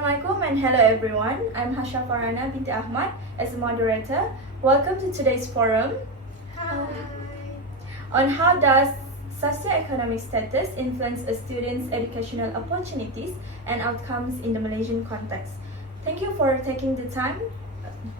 Assalamualaikum and hello everyone. I'm Hasha Farana binti Ahmad as a moderator. Welcome to today's forum. Hi. On how does socioeconomic status influence a student's educational opportunities and outcomes in the Malaysian context. Thank you for taking the time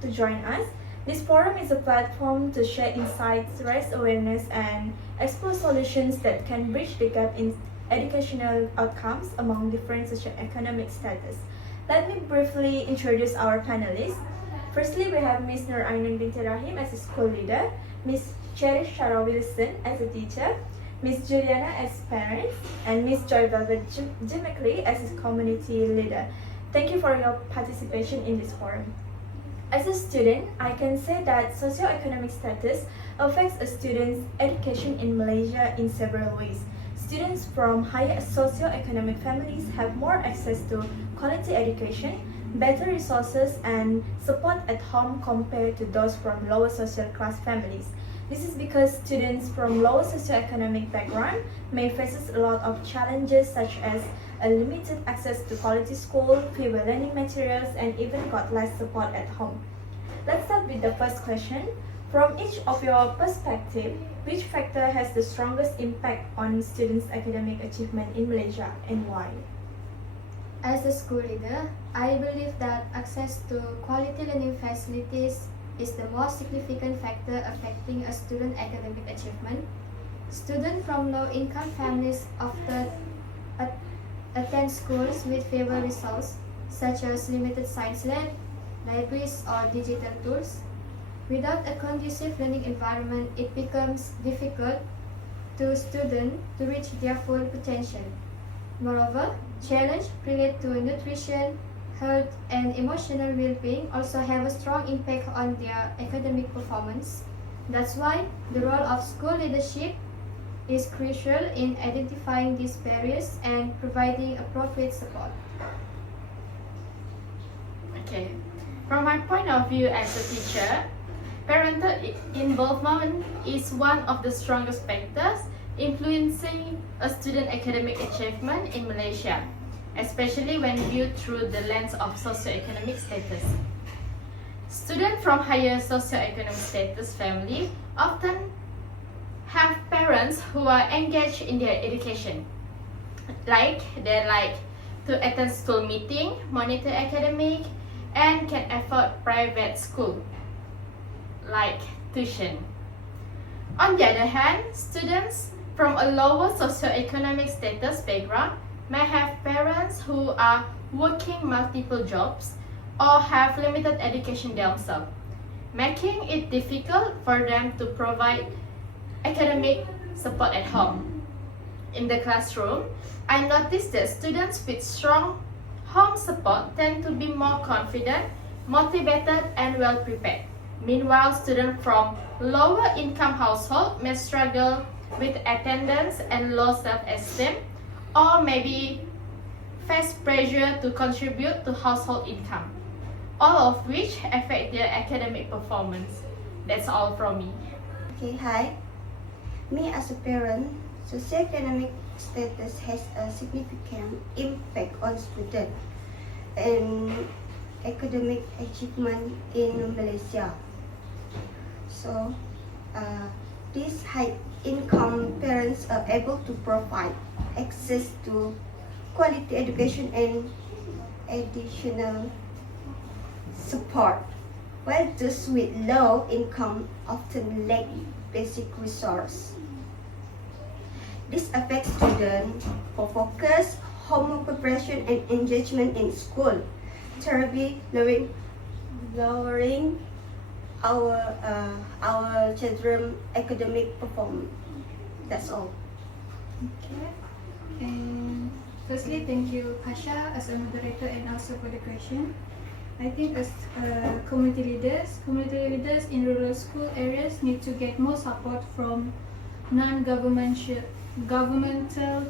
to join us. This forum is a platform to share insights, raise awareness, and explore solutions that can bridge the gap in educational outcomes among different socioeconomic status. Let me briefly introduce our panelists. Firstly, we have Ms. Nur Ainun binti Rahim as a school leader, Ms. Cherish Shara Wilson as a teacher, Ms. Juliana as parents, and Ms. Joy Velvet Jimickley as a community leader. Thank you for your participation in this forum. As a student, I can say that socioeconomic status affects a student's education in Malaysia in several ways. Students from higher socioeconomic families have more access to quality education, better resources, and support at home compared to those from lower social class families. This is because students from lower socioeconomic background may face a lot of challenges such as a limited access to quality school, fewer learning materials, and even got less support at home. Let's start with the first question. From each of your perspective, which factor has the strongest impact on students' academic achievement in Malaysia and why? As a school leader, I believe that access to quality learning facilities is the most significant factor affecting a student academic achievement. Students from low-income families often attend schools with fewer resources, such as limited science lab, libraries, or digital tools. Without a conducive learning environment, it becomes difficult to students to reach their full potential. Moreover, challenges related to nutrition, health, and emotional well-being also have a strong impact on their academic performance. That's why the role of school leadership is crucial in identifying these barriers and providing appropriate support. Okay, from my point of view as a teacher, parental involvement is one of the strongest factors influencing a student academic achievement in Malaysia, especially when viewed through the lens of socioeconomic status. Students from higher socioeconomic status family often have parents who are engaged in their education. They like to attend school meeting, monitor academic, and can afford private school, like tuition. On the other hand, students from a lower socioeconomic status background may have parents who are working multiple jobs or have limited education themselves, making it difficult for them to provide academic support at home. In the classroom, I noticed that students with strong home support tend to be more confident, motivated, and well prepared. Meanwhile, students from lower income households may struggle with attendance and low self-esteem, or maybe face pressure to contribute to household income, all of which affect their academic performance. That's all from me. Okay, hi. Me as a parent, socioeconomic status has a significant impact on students and academic achievement in Malaysia. So, these high-income parents are able to provide access to quality education and additional support, while those with low income often lack basic resources. This affects students for focus, homework preparation, and engagement in school, therapy, lowering our children's academic performance. That's all. Okay. And firstly, thank you, Pasha, as a moderator, and also for the question. I think as community leaders in rural school areas need to get more support from non-governmental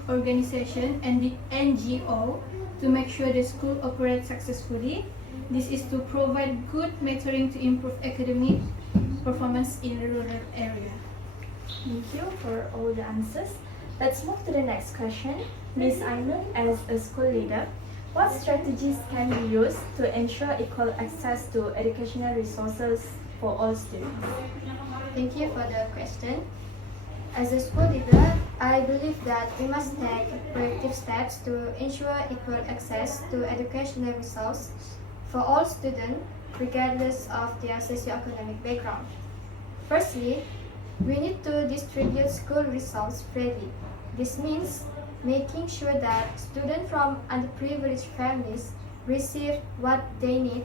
organization and the NGO to make sure the school operates successfully. This is to provide good mentoring to improve academic performance in a rural area. Thank you for all the answers. Let's move to the next question. Ms. Ainun, as a school leader, What strategies can be used to ensure equal access to educational resources for all students? Thank you for the question. As a school leader, I believe that we must take proactive steps to ensure equal access to educational resources for all students, regardless of their socioeconomic background. Firstly, we need to distribute school resources freely. This means making sure that students from underprivileged families receive what they need,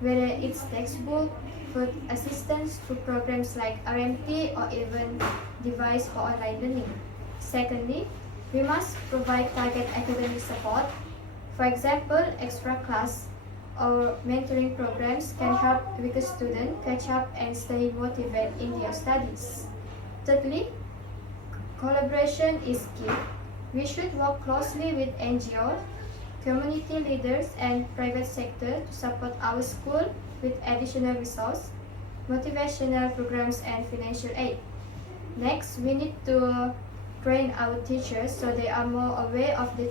whether it's textbook, food assistance through programs like RMT or even device for online learning. Secondly, we must provide target academic support. For example, extra class or mentoring programs can help weaker students catch up and stay motivated in their studies. Thirdly, collaboration is key. We should work closely with NGOs, community leaders, and private sector to support our school with additional resources, motivational programs, and financial aid. Next, we need to train our teachers so they are more aware of the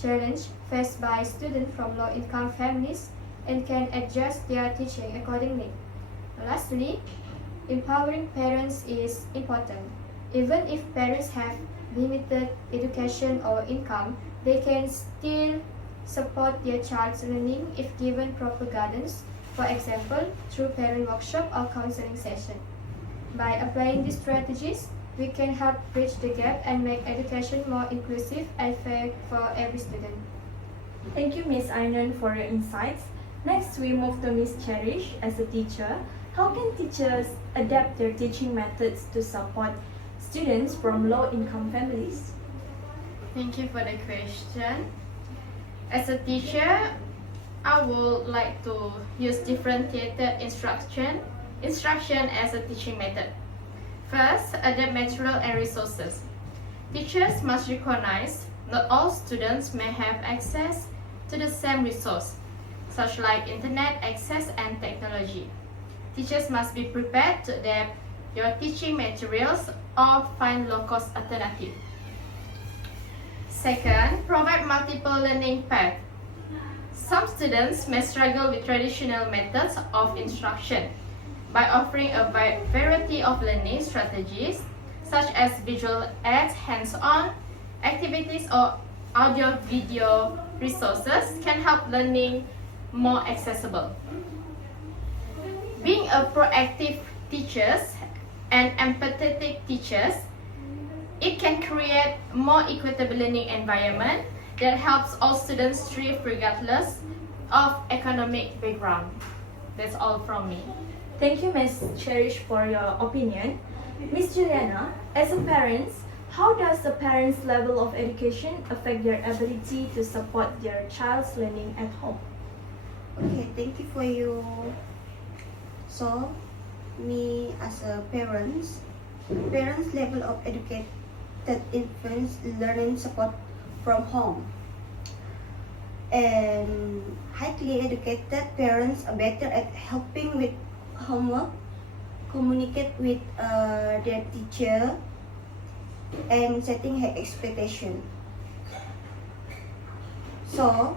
challenge faced by students from low-income families and can adjust their teaching accordingly. Lastly, empowering parents is important. Even if parents have limited education or income, they can still support their child's learning if given proper guidance, for example, through parent workshop or counseling session. By applying these strategies, we can help bridge the gap and make education more inclusive and fair for every student. Thank you, Ms. Ainan, for your insights. Next, we move to Ms. Cherish as a teacher. How can teachers adapt their teaching methods to support students from low-income families? Thank you for the question. As a teacher, I would like to use differentiated instruction as a teaching method. First, adapt material and resources. Teachers must recognize not all students may have access to the same resource, such like internet access and technology. Teachers must be prepared to adapt your teaching materials or find low-cost alternatives. Second, provide multiple learning paths. Some students may struggle with traditional methods of instruction. By offering a variety of learning strategies, such as visual aids, hands-on activities, or audio-video resources can help learning more accessible. Being a proactive teachers and empathetic teachers, it can create more equitable learning environment that helps all students thrive regardless of economic background. That's all from me. Thank you, Ms. Cherish, for your opinion. Ms. Juliana, as a parent, how does the parent's level of education affect their ability to support their child's learning at home? Okay, thank you for you. So, me as a parents level of educated influence learning support from home. And highly educated parents are better at helping with homework, communicate with their teacher, and setting her expectation. So,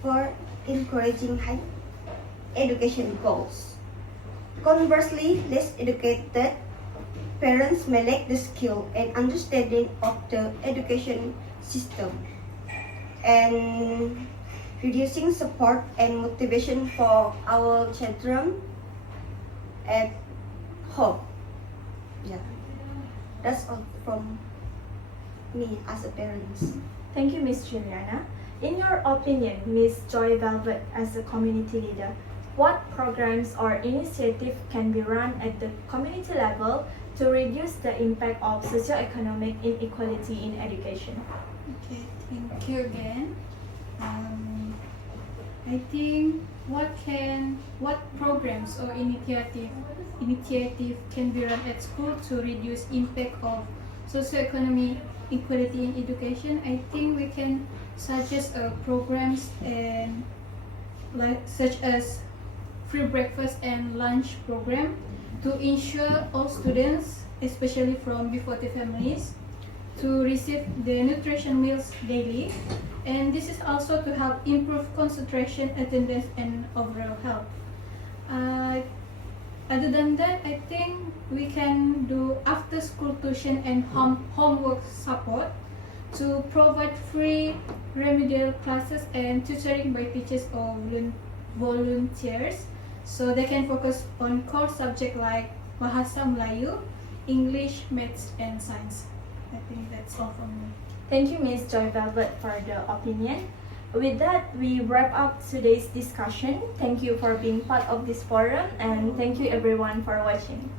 for encouraging high education goals. Conversely, less educated parents may lack the skill and understanding of the education system, and reducing support and motivation for our children at home. Yeah, that's all from me as a parent. Thank you, Ms. Juliana. In your opinion, Ms. Joy Velvet, as a community leader, what programs or initiatives can be run at the community level to reduce the impact of socioeconomic inequality in education? Okay, thank you again. I think what programs or initiative can be run at school to reduce impact of socioeconomic equality in education. I think we can suggest programs and such as free breakfast and lunch program to ensure all students, especially from B40 families, to receive the nutrition meals daily, And this is also to help improve concentration, attendance, and overall health. Other than that, I think we can do after school tuition and homework support to provide free remedial classes and tutoring by teachers or volunteers, so they can focus on core subjects like Bahasa Melayu, English, Maths, and Science. I think that's all from me. Thank you, Ms. Joy Velvet, for the opinion. With that, we wrap up today's discussion. Thank you for being part of this forum, and thank you everyone for watching.